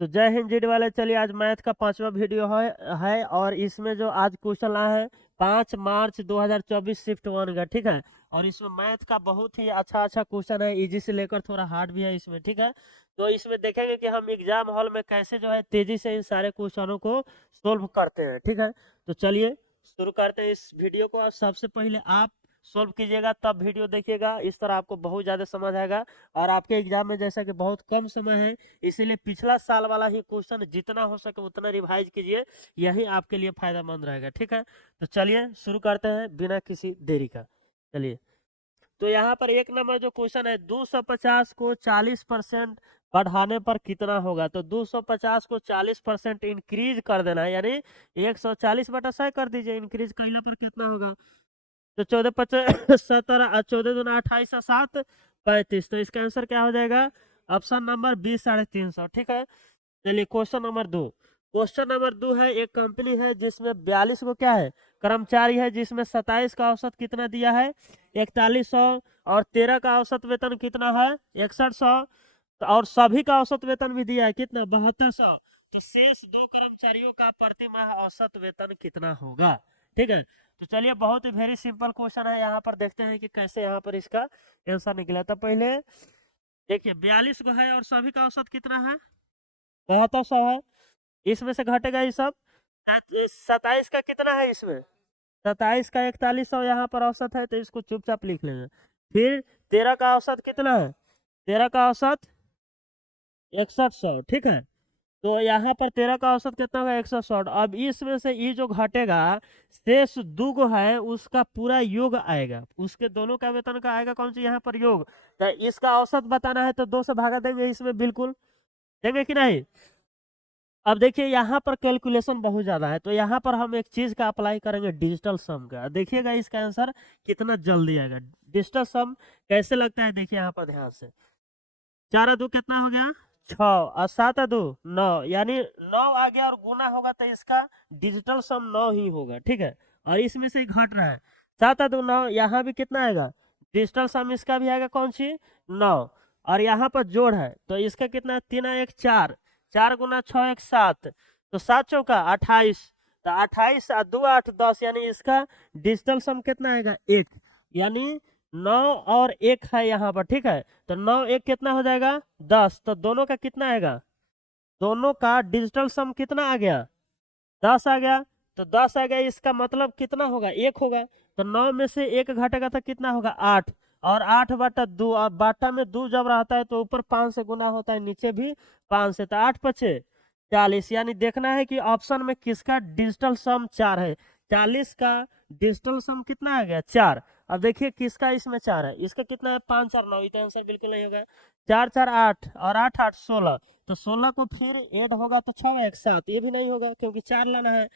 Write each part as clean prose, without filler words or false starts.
तो जय हिंद जीडी वाले, चलिए आज मैथ का 5वां वीडियो है और इसमें जो आज क्वेश्चन आया है 5 मार्च 2024 शिफ्ट 1 का, ठीक है। और इसमें मैथ का बहुत ही अच्छा अच्छा क्वेश्चन है, इजी से लेकर थोड़ा हार्ड भी है इसमें, ठीक है। तो इसमें देखेंगे कि हम एग्जाम हॉल में कैसे जो है तेजी से इन सारे क्वेश्चनों को सोल्व करते हैं, ठीक है। तो चलिए शुरू करते हैं इस वीडियो को। और सबसे पहले आप सोल्व कीजिएगा तब वीडियो देखिएगा, इस तरह आपको बहुत ज़्यादा समझ आएगा। और आपके एग्जाम में जैसा कि बहुत कम समय है, इसीलिए पिछला साल वाला ही क्वेश्चन जितना हो सके उतना रिवाइज कीजिए, यही आपके लिए फायदेमंद रहेगा, ठीक है। तो चलिए शुरू करते हैं बिना किसी देरी का। चलिए, तो यहाँ पर एक नंबर जो क्वेश्चन है, 250 को 40% बढ़ाने पर कितना होगा। तो 250 को 40% इंक्रीज कर देना है, यानी 140/100 कर दीजिए, इंक्रीज करने पर कितना होगा। तो 14×5 = 17, 14×2 = 28 और 7 35। तो इसका आंसर क्या हो जाएगा, ऑप्शन नंबर बी 350, ठीक है। चलिए क्वेश्चन नंबर 2 है, एक कंपनी है जिसमें 42 को क्या है कर्मचारी है, जिसमें 27 का औसत कितना दिया है 4100, और 13 का औसत वेतन कितना है 6100, और सभी का औसत वेतन भी दिया है कितना 7200। तो शेष दो कर्मचारियों का प्रति माह औसत वेतन कितना होगा, ठीक है। तो चलिए बहुत ही वेरी सिंपल क्वेश्चन है, यहाँ पर देखते हैं कि कैसे यहाँ पर इसका आंसर निकला। तो पहले देखिए 42 को है और सभी का औसत कितना है 7200 है, इसमें से घटेगा ये सब। 27 का कितना है इसमें 27 का 4100 यहाँ पर औसत है, तो इसको चुपचाप लिख लेंगे। फिर 13 का औसत कितना है 13 का औसत 6100, ठीक है। तो यहाँ पर 13 का औसत कितना होगा 160। अब इसमें से ये जो घटेगा शेष दुगो है उसका पूरा योग आएगा, उसके दोनों का वेतन का आएगा कौन सी यहाँ पर योग। तो इसका औसत बताना है तो 2 से भागा देंगे, इसमें बिल्कुल देंगे कि नहीं। अब देखिए यहाँ पर कैलकुलेशन बहुत ज़्यादा है, तो यहाँ पर हम एक चीज़ का अप्लाई करेंगे डिजिटल सम का, देखिएगा इसका आंसर कितना जल्दी आएगा। डिजिटल सम कैसे लगता है देखिए यहाँ पर ध्यान से। 4 और 2 कितना हो गया 6, और 7 और 2 9, यानी 9 आ गया और गुना होगा तो इसका डिजिटल सम 9 ही होगा, ठीक है। और इसमें से घट रहा है 7 और 2 9, यहाँ भी कितना आएगा डिजिटल सम इसका भी आएगा कौन सी 9। और यहाँ पर जोड़ है तो इसका कितना 3 और 1 4, 4×6 = 7, तो 7 चौका 28, तो 28 और 2 8 10, यानी इसका डिजिटल सम कितना आएगा 1, यानी 9 और 1 है यहाँ पर, ठीक है। तो 9 1 कितना हो जाएगा 10, तो दोनों का कितना आएगा, दोनों का डिजिटल सम कितना आ गया 10 आ गया। तो 10 आ गया, इसका मतलब कितना होगा 1 होगा। तो 9 में से 1 घटेगा तो कितना होगा 8, और 8/2, और बाटा में 2 जब रहता है तो ऊपर 5 से गुना होता है, नीचे भी 5 से, तो 8×5 = 40, यानी देखना है कि ऑप्शन में किसका डिजिटल सम 4 है। 40 का डिजिटल सम कितना आ गया 4। अब देखिए किसका इसमें 4 है, इसका कितना है 5 और 9, तो आंसर बिल्कुल नहीं होगा। 4 4 8 और 8 8 16, तो 16 को फिर 8 होगा तो 6 1 7, ये भी नहीं होगा क्योंकि 4 लाना है।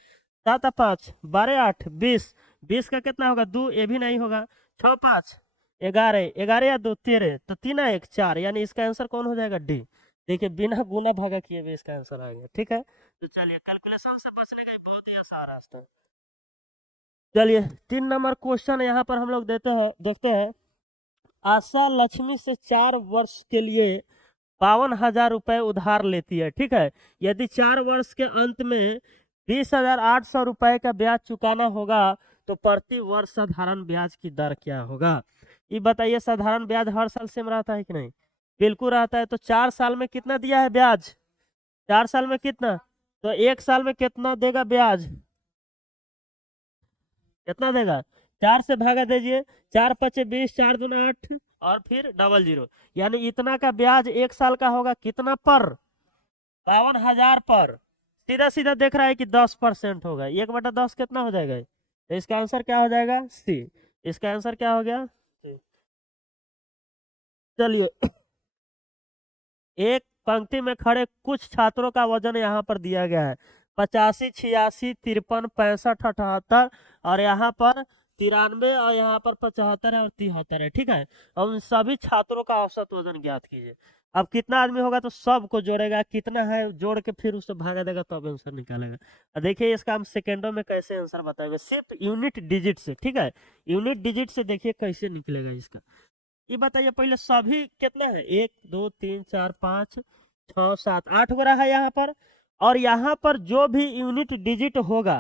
7 और 5 12 8 20, 20 का कितना होगा 2, ये भी नहीं होगा। 6 5 11, 11 या 2 13, तो 3 1 4, यानी इसका आंसर कौन हो जाएगा डी। देखिए बिना गुना भागा किए भी इसका आंसर आ गया, ठीक है। तो चलिए कैलकुलेशन से बचने का बहुत ही आसान रास्ता है। चलिए 3 नंबर क्वेश्चन यहाँ पर हम लोग देखते हैं। आशा लक्ष्मी से 4 वर्ष के लिए 52,000 रुपए उधार लेती है, ठीक है। यदि 4 वर्ष के अंत में 20,800 रुपए का ब्याज चुकाना होगा तो प्रति वर्ष साधारण ब्याज की दर क्या होगा। ये बताइए साधारण ब्याज हर साल सेम रहता है कि नहीं, बिल्कुल रहता है। तो 4 साल में कितना दिया है ब्याज, 4 साल में कितना, तो 1 साल में कितना देगा ब्याज, कितना देगा 4 से भागा दीजिए, 4 5 20, 4 दूना 8, और फिर डबल जीरो, यानी इतना का ब्याज 1 साल का होगा कितना पर 52,000 पर। सीधा सीधा देख रहा है कि 10% होगा, 1/10 कितना हो जाएगा, तो इसका आंसर क्या हो जाएगा सी। इसका आंसर क्या हो गया C। चलिए एक पंक्ति में खड़े कुछ छात्रों का वजन यहाँ पर दिया गया है 85 86 53 65 78, और यहाँ पर 93, और यहाँ पर 75 है और 73 है, ठीक है। अब उन सभी छात्रों का औसत वजन ज्ञात कीजिए। अब कितना आदमी होगा तो सबको जोड़ेगा, कितना है जोड़ के फिर उससे भागा देगा तब आंसर निकालेगा। अब देखिए इसका हम सेकेंडों में कैसे आंसर बताएंगे, सिर्फ यूनिट डिजिट से, ठीक है। यूनिट डिजिट से देखिए कैसे निकलेगा इसका। ये बताइए पहले सभी कितना है 1 2 3 4 5 6 7 8 हो रहा है यहाँ पर। और यहाँ पर जो भी यूनिट डिजिट होगा,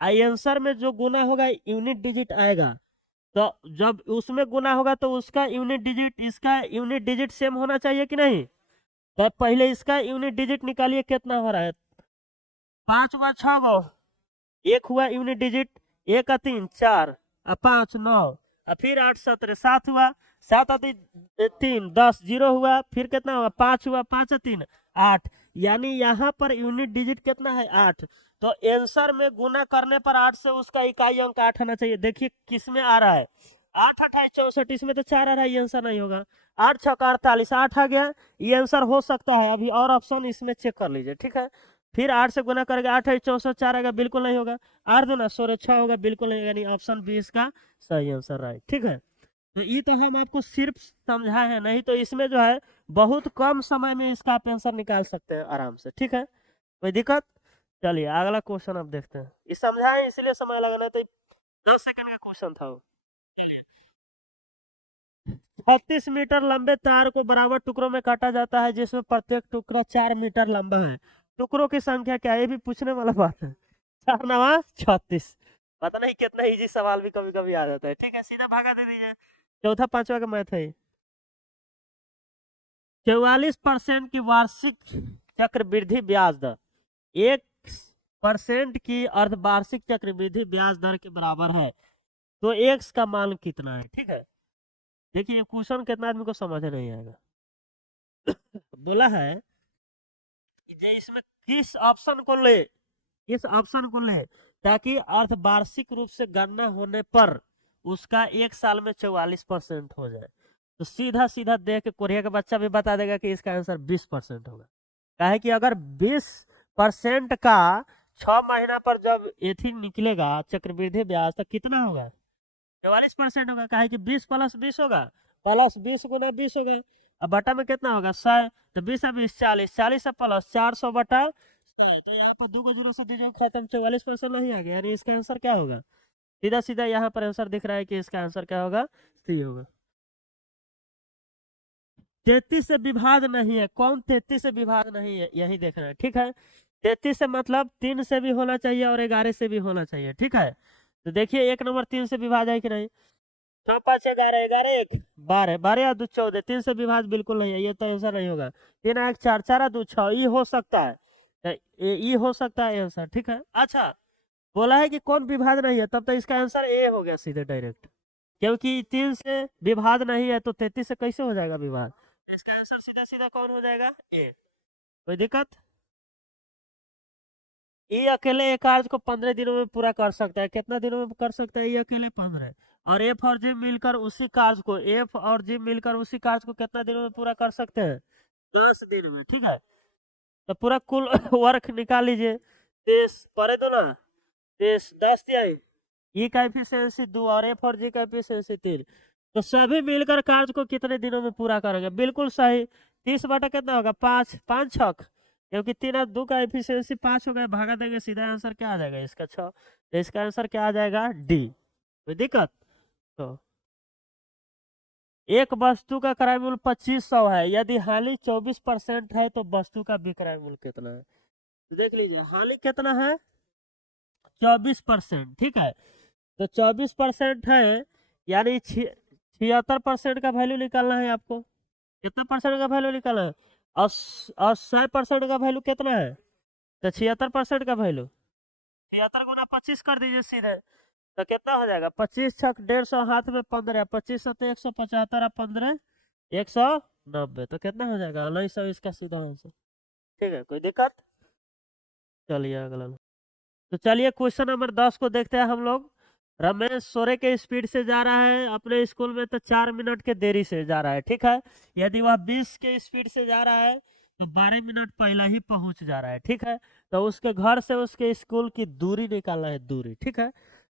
आंसर में जो गुना होगा यूनिट डिजिट आएगा। तो जब उसमें गुना होगा तो उसका यूनिट डिजिट, इसका यूनिट डिजिट सेम होना चाहिए कि नहीं। तो पहले इसका यूनिट डिजिट निकालिए, कितना हो रहा है। 5 हुआ 6 गो, एक हुआ यूनिट डिजिट, एक का 3 4 और 5 9 और फिर 8 17 7 हुआ, 7 और 3 10, 0 हुआ, फिर कितना हुआ 5 हुआ, 5 और 3 8। यानी यहाँ पर यूनिट डिजिट कितना है 8। तो आंसर में गुना करने पर 8 से उसका इकाई अंक 8 आना चाहिए। देखिए किस में आ रहा है, 8 28 64, इसमें तो 4 आ रहा है, ये आंसर नहीं होगा। 8 6 48, 8 आ गया, ये आंसर हो सकता है। अभी और ऑप्शन इसमें चेक कर लीजिए, ठीक है। फिर 8 से गुना करेगा, 8 है 64, 4 आएगा, बिल्कुल नहीं होगा। 8 दूना 16 6 होगा, बिल्कुल नहीं, यानी ऑप्शन बी इसका सही आंसर राइट, ठीक है। तो ये तो हम आपको सिर्फ समझाए हैं, नहीं तो इसमें जो है बहुत कम समय में इसका आप आंसर निकाल सकते हैं आराम से, ठीक है, कोई दिक्कत। चलिए अगला क्वेश्चन अब देखते हैं। ये समझाए इसलिए समय लगा, नहीं तो 10 सेकंड का क्वेश्चन था वो। 36 मीटर लंबे तार को बराबर टुकड़ों में काटा जाता है, जिसमें प्रत्येक टुकड़ा 4 मीटर लंबा है। टुकड़ों की संख्या क्या है, ये भी पूछने वाला बात है। 4 नवा 36। पता नहीं कितना इजी सवाल भी कभी कभी आ जाता है, ठीक है, सीधा भागा दे दीजिए। चौथा पांचवा का मैथ है। 44% की वार्षिक चक्रवृद्धि ब्याज दर 1% की अर्धवार्षिक चक्रवृद्धि ब्याज दर के बराबर है, तो एक्स का मान कितना है, ठीक है। देखिए ये क्वेश्चन कितना आदमी को समझ नहीं आएगा। बोला है कि जे इसमें किस ऑप्शन को ले, इस ऑप्शन को ले ताकि अर्धवार्षिक रूप से गणना होने पर उसका एक साल में 44% हो जाए। तो सीधा सीधा देख के कोरिया का बच्चा भी बता देगा कि इसका आंसर 20% होगा। काहे कि अगर 20% का 6 महीना पर जब एथी निकलेगा चक्रवृद्धि ब्याज, तो कितना होगा 44% होगा। काहे कि 20 प्लस 20 होगा, प्लस 20 गुना 20 होगा, अब बटा में कितना होगा 100। तो 20 और 20 40, 40 से प्लस 400 बटा 100। तो यहाँ पर 2 को 0 से दीजिए खत्म, 44% नहीं आ गया, यानी इसका आंसर क्या होगा। सीधा सीधा यहाँ पर आंसर दिख रहा है कि इसका आंसर क्या होगा, सी होगा। 33 से विभाग नहीं है, कौन 33 से विभाग नहीं है, यही देखना है, ठीक है। 33 से मतलब 3 से भी होना चाहिए और 11 से भी होना चाहिए, ठीक है। तो देखिए 1 नंबर 3 से विभाज है कि नहीं। 6 5 11 11 1 12, 12 या 2 14, 3 से विभाज बिल्कुल नहीं है, ये तो आंसर नहीं होगा। 3 1 4 4 2 6, ये हो सकता है, ये हो सकता है आंसर, ठीक है। अच्छा बोला है कि कौन विभाज नहीं है, तब तो इसका आंसर ए हो गया सीधे डायरेक्ट, क्योंकि 3 से विभाज नहीं है तो 33 से कैसे हो जाएगा विभाज। इसका आंसर सीधा सीधा कौन हो जाएगा, ए। कोई दिक्कत। ये अकेले एक कार्य को 15 दिनों में पूरा कर सकता है, कितना दिनों में कर सकता है ये अकेले 15। और एफ और जी मिलकर उसी कार्य को, एफ और जी मिलकर उसी कार्य को कितना दिनों में पूरा कर सकते हैं, 10 दिन में, ठीक है। तो पूरा कुल वर्क निकाल लीजिए। 30 परे दो ना, 30 10 दिया, ई का एफिशिएंसी 2 और एफ और जी का एफिशिएंसी 3। तो सभी मिलकर कार्य को कितने दिनों में पूरा करेंगे, बिल्कुल सही। 30 बटा कितना होगा 5, 5 छक, क्योंकि 3 और 2 का एफिशिएंसी 5 हो गया, भागा देंगे, सीधा आंसर क्या आ जाएगा इसका 6। तो इसका आंसर क्या आ जाएगा, डी। कोई दिक्कत। तो एक वस्तु का क्रय मूल्य 2500 है, यदि हानि 24% है तो वस्तु का विक्रय मूल्य कितना है। तो देख लीजिए हानि कितना है 24%, ठीक है। तो 24% है, यानी 76% का वैल्यू निकालना है आपको। कितना परसेंट का वैल्यू निकालना है, और 100% का वैल्यू कितना है, तो 76% का वैल्यू 76 गुना 25 कर दीजिए सीधे। तो कितना हो जाएगा 25 छक 150, हाथ में 15, 25 तो 175 और 15 190, तो कितना हो जाएगा 1900, इसका सीधा आंसर, ठीक है। कोई दिक्कत। चलिए अगला। तो चलिए क्वेश्चन नंबर 10 को देखते हैं हम लोग। रमेश सोरे के स्पीड से जा रहा है अपने स्कूल में, तो 4 मिनट के देरी से जा रहा है, ठीक है। यदि वह 20 के स्पीड से जा रहा है तो 12 मिनट पहले ही पहुंच जा रहा है, ठीक है। तो उसके घर से उसके स्कूल की दूरी निकालना है, दूरी, ठीक है।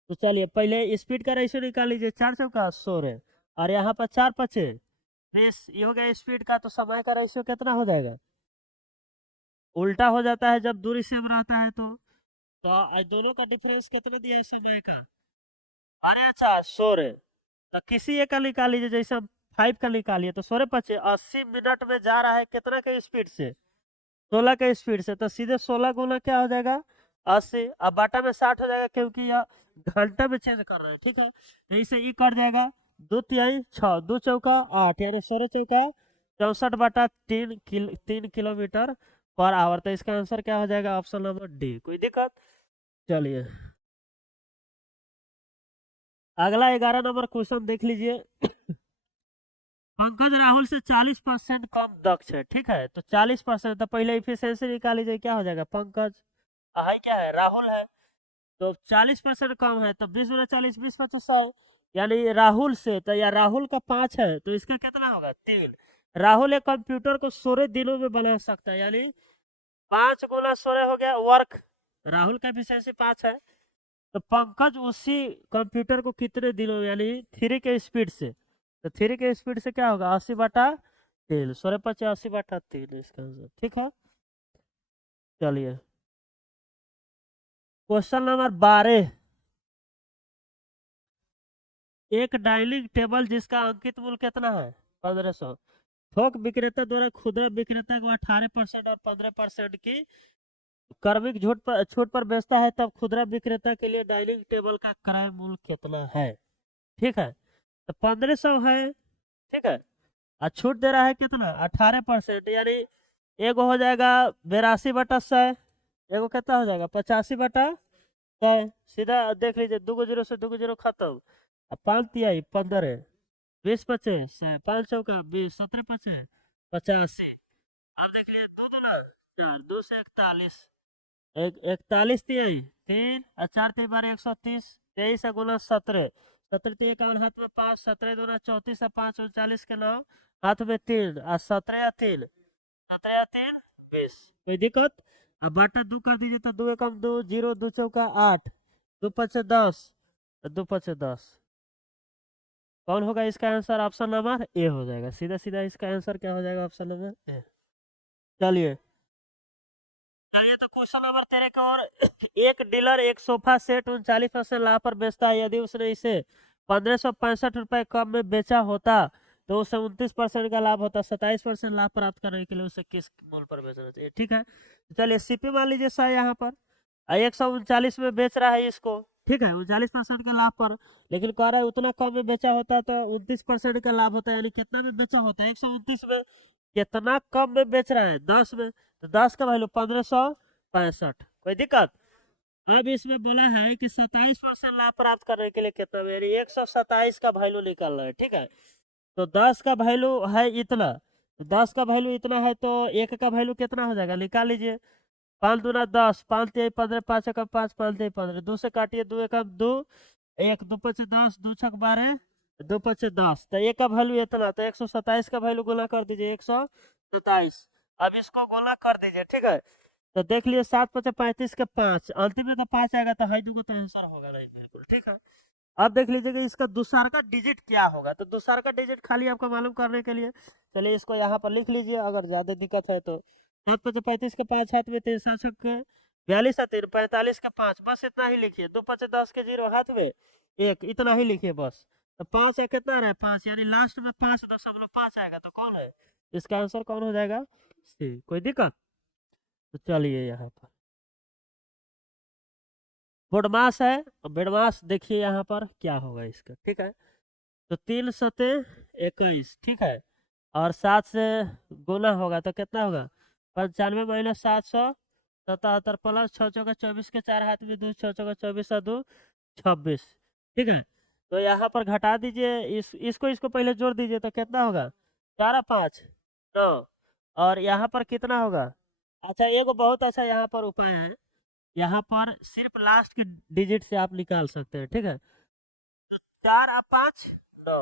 तो चलिए पहले स्पीड का रेशियो निकाल लीजिए, 4 चौका 16 और यहाँ पर 4 पचे 20, ये हो गया स्पीड का। तो समय का रेशियो कितना हो जाएगा, उल्टा हो जाता है जब दूरी सेम रहता है। तो आज दोनों का डिफरेंस कितना दिया है समय का, अरे अच्छा 16। तो किसी एक का निकाल लीजिए, जैसे हम 5 का निकालिए, तो 16 पचे 80 मिनट में जा रहा है कितना के स्पीड से, 16 के स्पीड से, तो सीधे 16 गुना क्या हो जाएगा 80, अब बाटा में 60 हो जाएगा क्योंकि यह घंटे में चेंज कर रहा है। ठीक है, यहीं से ई कट जाएगा, 2×6 2 चौका 8, यानी 16 चौका 64 बाटा 3 किलोमीटर पर आवर। तो इसका आंसर क्या हो जाएगा ऑप्शन नंबर डी। कोई दिक्कत? चलिए अगला 11 नंबर क्वेश्चन देख लीजिए। पंकज राहुल से 40% कम दक्ष है। ठीक है, तो 40%, तो पहले इफिशियंसी निकाल लीजिए, क्या हो जाएगा पंकज, हाई क्या है राहुल है, तो 40% कम है, तो 20×40 20×5 100, यानी राहुल से, तो या राहुल का 5 है तो इसका कितना होगा 3। राहुल एक कंप्यूटर को 16 दिनों में बना सकता है, यानी 5×16 हो गया वर्क। राहुल का एफिशिएंसी 5 है, तो पंकज उसी कंप्यूटर को कितने दिनों में, यानी 3 के स्पीड से, तो 3 के स्पीड से क्या होगा 80/3, 16×5 80/3 इसका आंसर। ठीक है, चलिए क्वेश्चन नंबर 12। एक डाइनिंग टेबल जिसका अंकित मूल्य कितना है 1500, थोक विक्रेता द्वारा खुदरा विक्रेता को 18% और 15% की क्रमिक छूट पर बेचता है, तब खुदरा विक्रेता के लिए डाइनिंग टेबल का क्रय मूल्य कितना है। ठीक है, तो 1500 है। ठीक है, और छूट दे रहा है कितना 18%, यानी एगो हो जाएगा 82/100, एगो कितना हो जाएगा 85/100। सीधा देख लीजिए, 2 जीरो से 2 जीरो खत्म, 5×3 = 15, 20×5 5×4 20, 17×5 85। अब देख लीजिए, 2×2 4, 2 से 41, 41×3 और 4×3 = 130, 23×17, 17 1 हाथ में 5, 17×2 = 34 और 5 39 के 9 हाथ में 3 और 17 या 3 20। कोई दिक्कत? अब बाटा 2 कर दीजिए, तो 2 × 2 0, 2×4 8, 2×5 10, 2×5 10। कौन होगा इसका आंसर? ऑप्शन नंबर ए हो जाएगा, सीधा सीधा इसका आंसर क्या हो जाएगा ऑप्शन नंबर ए। चलिए चलिए, तो क्वेश्चन नंबर 13 की ओर। एक डीलर एक सोफा सेट 39% लाभ पर बेचता है, यदि उसने इसे 1565 रुपए कम में बेचा होता तो उसे 29% का लाभ होता। 27% लाभ प्राप्त करने के लिए उसे किस मूल्य पर बेचना चाहिए। ठीक है, तो चलिए सीपी मान लीजिए सर, यहाँ पर 139 में बेच रहा है इसको। ठीक है, 39% के लाभ पर, लेकिन कह रहा है उतना कम में बेचा होता तो 29% का लाभ होता है, यानी कितना में बेचा होता है 129 में, कितना कम में बेच रहा है 10 में, तो 10 का वैल्यू 1565। कोई दिक्कत? अब इसमें बोला है कि 27% लाभ प्राप्त करने के लिए कितना, यानी 127 का वैल्यू निकालना है। ठीक है, तो 10 का वैल्यू है इतना, तो 10 का वैल्यू इतना है, तो एक का वैल्यू कितना हो जाएगा निकाल लीजिए। 5×2 = 10, 5×3 = 15, 5×1 = 5, 5×3 = 15, 2 से काटिए, 2×1 = 2, 1 2×5 = 10, 2×6 = 12, 2×5 = 10, तो एक का वैल्यू इतना, तो 127 का वैल्यू गुना कर दीजिए 127। अब इसको गुना कर दीजिए। ठीक है, तो देख लिए 7×5 = 35 के 5, अंतिम में तो 5 आएगा, तो हाई दूंगा तो आंसर होगा नहीं बिल्कुल। ठीक है, अब देख लीजिए कि इसका दूसरा का डिजिट क्या होगा, तो दूसरा का डिजिट खाली आपको मालूम करने के लिए चलिए इसको यहाँ पर लिख लीजिए, अगर ज्यादा दिक्कत है तो। 7×5 = 35 के 5 हाथ में 3, 7 के 42 और 3 45 के 5, बस इतना ही लिखिए। 2×5 = 10 के 0 हाथ में 1, इतना ही लिखिए बस। तो 5 है, कितना रहा 5, यानी लास्ट में 5.5 आएगा, तो कौन है इसका आंसर, कौन हो जाएगा सी। कोई दिक्कत? तो चलिए यहाँ पर बोडमास है, और बेडमास देखिए यहाँ पर क्या होगा इसका। ठीक है, तो 3×7 = 21। ठीक है, और 7 से गुना होगा तो कितना होगा 95 - 777 प्लस 6×4 = 24 के 4 हाथ में 2, 6×4 = 24 और 2 26। ठीक है, तो यहाँ पर घटा दीजिए, इसको इसको पहले जोड़ दीजिए, तो कितना होगा 4 और 5 9, और यहाँ पर कितना होगा। अच्छा, एक बहुत अच्छा यहाँ पर उपाय है, यहाँ पर सिर्फ लास्ट के डिजिट से आप निकाल सकते हैं। ठीक है, 4 और 5 9,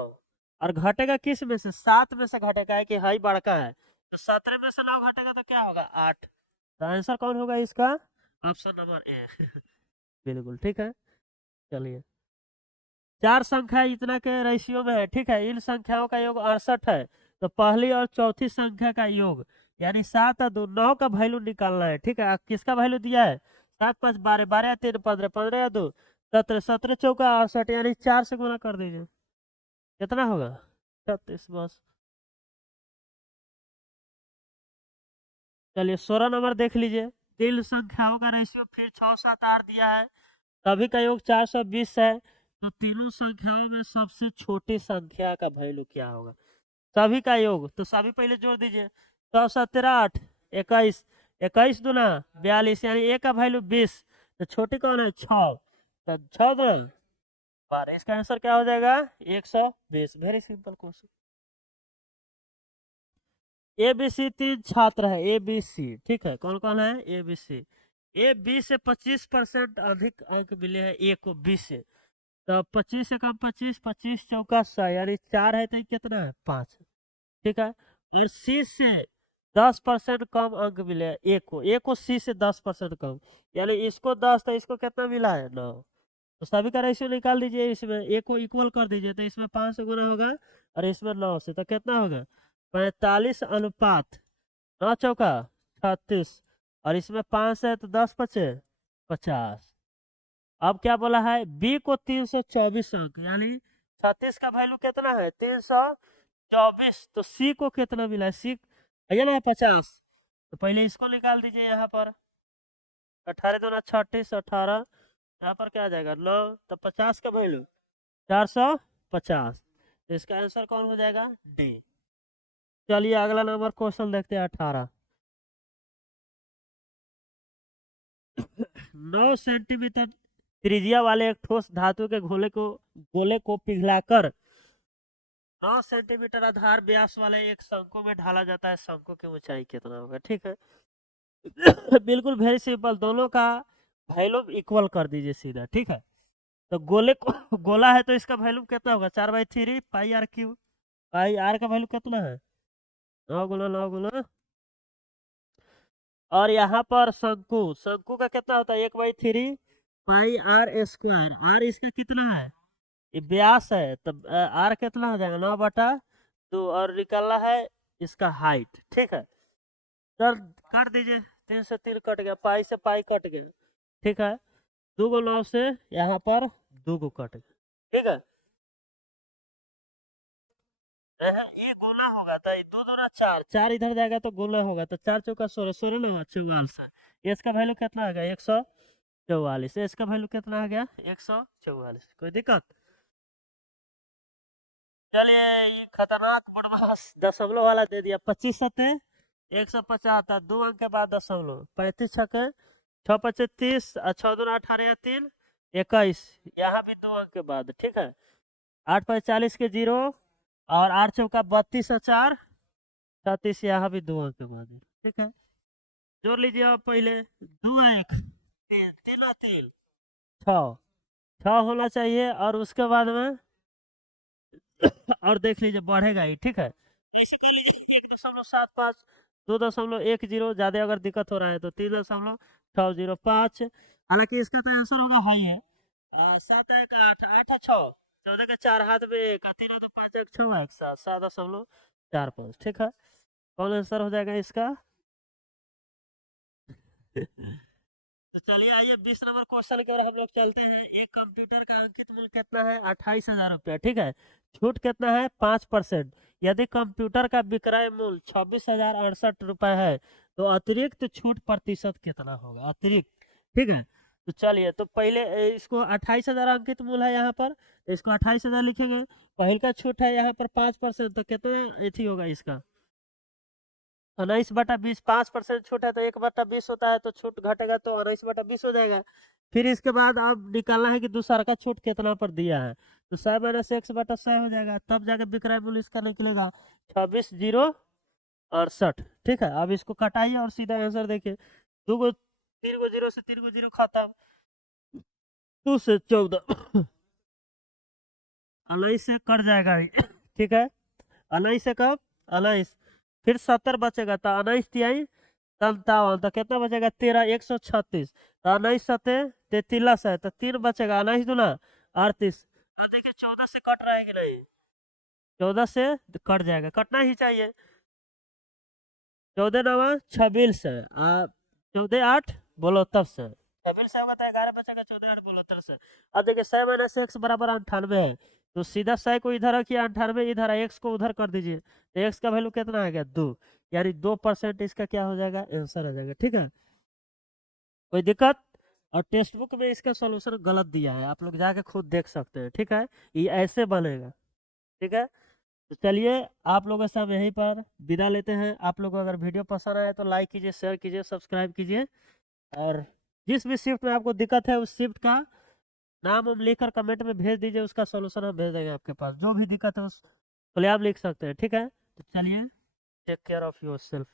और घटेगा किस में से 7 में से घटेगा, है कि हाई बड़का है, तो 17 में से 9 घटेगा तो क्या होगा 8। तो आंसर कौन होगा इसका ऑप्शन नंबर ए। बिल्कुल ठीक है, चलिए चार संख्या इतना के रेशियो में है। ठीक है, इन संख्याओं का योग 68 है, तो पहली और चौथी संख्या का योग, यानी 7 और 2 9 का वैल्यू निकालना है। ठीक है, किसका वैल्यू दिया है 7 5 12, 12 या 3 15, 15 या 2 17, 17 चौका 68, यानी 4 से गुना कर दीजिए, कितना होगा 36 बस। चलिए 16 नंबर देख लीजिए। तीन संख्याओं का रेशियो फिर 6, 7, 8 दिया है। सभी का योग 420 है। तो तीनों संख्याओं में सबसे छोटी संख्या का वैल्यू क्या होगा? सभी का योग तो सभी पहले जोड़ दीजिए। 100, 17, 8, 21, 21 दूना 42, यानी ए का वैल्यू 20। तो छोटी कौन है? 6। तो 6 दूना 12। इसका आंसर क्या हो जाएगा? 120। Very simple question. ABC 3 छात्र है, ABC, ठीक है। कौन कौन है? ABC। ए 20 से 25% अधिक अंक मिले हैं ए को 20 से। तो 25 से कम 25, 25 चौका 100, यानी 4 है तो ये कितना है? 5, ठीक है। और सी से 10% कम अंक मिले हैं ए को सी से 10% कम, यानी इसको 10 तो इसको कितना मिला है? 9। तो सभी का रेशियो निकाल दीजिए। इसमें ए को इक्वल कर दीजिए, तो इसमें 5 से गुना होगा और इसमें 9 से, तो कितना होगा? 45 अनुपात 9 चौका 36, और इसमें 5 है तो 10 पचे 50। अब क्या बोला है? बी को 324 अंक, यानी 36 का वैल्यू कितना है? 324। तो सी को कितना मिला है? सी है ना 50। तो पहले इसको निकाल दीजिए यहाँ पर। 18 दूना 36, 18, यहाँ पर क्या आ जाएगा? 9। तो 50 का वैल्यू 450। तो इसका आंसर कौन हो जाएगा? डी। चलिए अगला नंबर क्वेश्चन देखते हैं। 18। 9 सेंटीमीटर त्रिज्या वाले एक ठोस धातु के गोले को पिघलाकर 9 सेंटीमीटर आधार व्यास वाले एक शंकु में ढाला जाता है। शंकु की ऊंचाई कितना होगा? ठीक है। बिल्कुल वेरी सिंपल, दोनों का वैल्यू इक्वल कर दीजिए सीधा, ठीक है। तो गोले को गोला है तो इसका वैल्यू कितना होगा? 4/3 पाई आर क्यूब। पाई आर का वैल्यू कितना है? 9 गुना 9 गुना। और यहाँ पर शंकु, शंकु का कितना होता है? 1/3 पाई आर स्क्वायर। आर इसका कितना है? ये व्यास है, तब आर कितना हो जाएगा? 9/2। और निकालना है इसका हाइट, ठीक है। कर कर दीजिए। 3 से 3 कट गया, पाई से पाई कट गया, ठीक है। 2 को 9 से यहाँ पर 2 को कट गया, ठीक है। ये गोला होगा तो 2 दूना 4, 4 इधर जाएगा तो गोला होगा, तो 4 चौका 16, 16 ना 44 है। इसका वैल्यू कितना आ गया? 144। इसका वैल्यू कितना आ गया? 144। कोई दिक्कत? चलिए ये खतरनाक बदमाश दशमलव वाला दे दिया। 25 सत्ते 175, 2 अंक के बाद दशमलव। 35 छक्के 6/25, 6 दूना 18 या 3 21, यहाँ भी 2 अंक के बाद, ठीक है। 8/40 के 0, और 8 चौका 32 और 4 37, यहाँ भी 2 अंक के बाद है, ठीक है। जोड़ लीजिए आप पहले। 2 1 3 3 और 3 6, 6 होना चाहिए, और उसके बाद में और देख लीजिए बढ़ेगा ही, ठीक है। इसी के लिए 1.75, 2.10, ज्यादा अगर दिक्कत हो रहा है तो 3.605। हालांकि इसका तो आंसर होगा हाई है। 7 1 8 8 6 14 के 4 हाथ में 1, 3 2 5 1 6 1 7 7.45, ठीक है। कौन आंसर हो जाएगा इसका? तो चलिए आइए 20 नंबर क्वेश्चन की ओर हम लोग चलते हैं। एक कंप्यूटर का अंकित मूल्य कितना है? 28,000 रुपया, ठीक है। छूट कितना है? 5%। यदि कंप्यूटर का विक्रय मूल्य 26,068 रुपए है तो अतिरिक्त छूट प्रतिशत कितना होगा? अतिरिक्त, ठीक है। तो चलिए, तो पहले इसको 28,000 अंकित मूल्य है यहाँ पर, तो इसको 28,000 लिखेंगे। पहले का छूट है यहाँ पर 5%, तो कितना एथी होगा इसका? 19/20। 5% छूट है तो 1/20 होता है, तो छूट घटेगा तो 19/20 हो जाएगा। फिर इसके बाद अब निकालना है कि दूसरा का छूट कितना पर दिया है, तो 100 - 1/100 हो जाएगा, तब जाके विक्रय मूल्य इसका निकलेगा 26,068, ठीक है। अब इसको कटाइए और सीधा आंसर देखिए। 3 गो 0 से 3 गो 0 खत्म। 2 से 14 19 से कट जाएगा ही, ठीक है। 19 से कब? 19, फिर 70 बचेगा, तो 19 तिहाई 57, तो कितना बचेगा? 13 136। तो 19 सत्ते 33 है, तो 3 बचेगा। 19 दूना 38। अब देखिए 14 से कट रहा है कि नहीं? 14 से कट जाएगा, कटना ही चाहिए। 14 नवा 26 है, 14 8 बोलो तब से 26 से होगा तो 11 बचेगा। 14 8 बोलो तब से। अब देखिए 100 - x बराबर 98 है। तो सीधा 100 को इधर रखिए, 98 इधर है, एक्स को उधर कर दीजिए, तो एक्स का वैल्यू कितना आ गया 2, यानी 2% इसका क्या हो जाएगा, आंसर आ जाएगा। ठीक है, कोई दिक्कत? और टेक्स्ट बुक में इसका सॉल्यूशन गलत दिया है, आप लोग जाके खुद देख सकते हैं। ठीक है, ये ऐसे बनेगा। ठीक है, तो चलिए आप लोगों से हम यहीं पर विदा लेते हैं। आप लोगों को अगर वीडियो पसंद आए तो लाइक कीजिए, शेयर कीजिए, सब्सक्राइब कीजिए, और जिस भी शिफ्ट में आपको दिक्कत है उस शिफ्ट का नाम हम लिखकर कमेंट में भेज दीजिए, उसका सॉल्यूशन हम भेज देंगे आपके पास। जो भी दिक्कत है उस खुलेआम लिख सकते हैं। ठीक है, तो चलिए, take care of your self.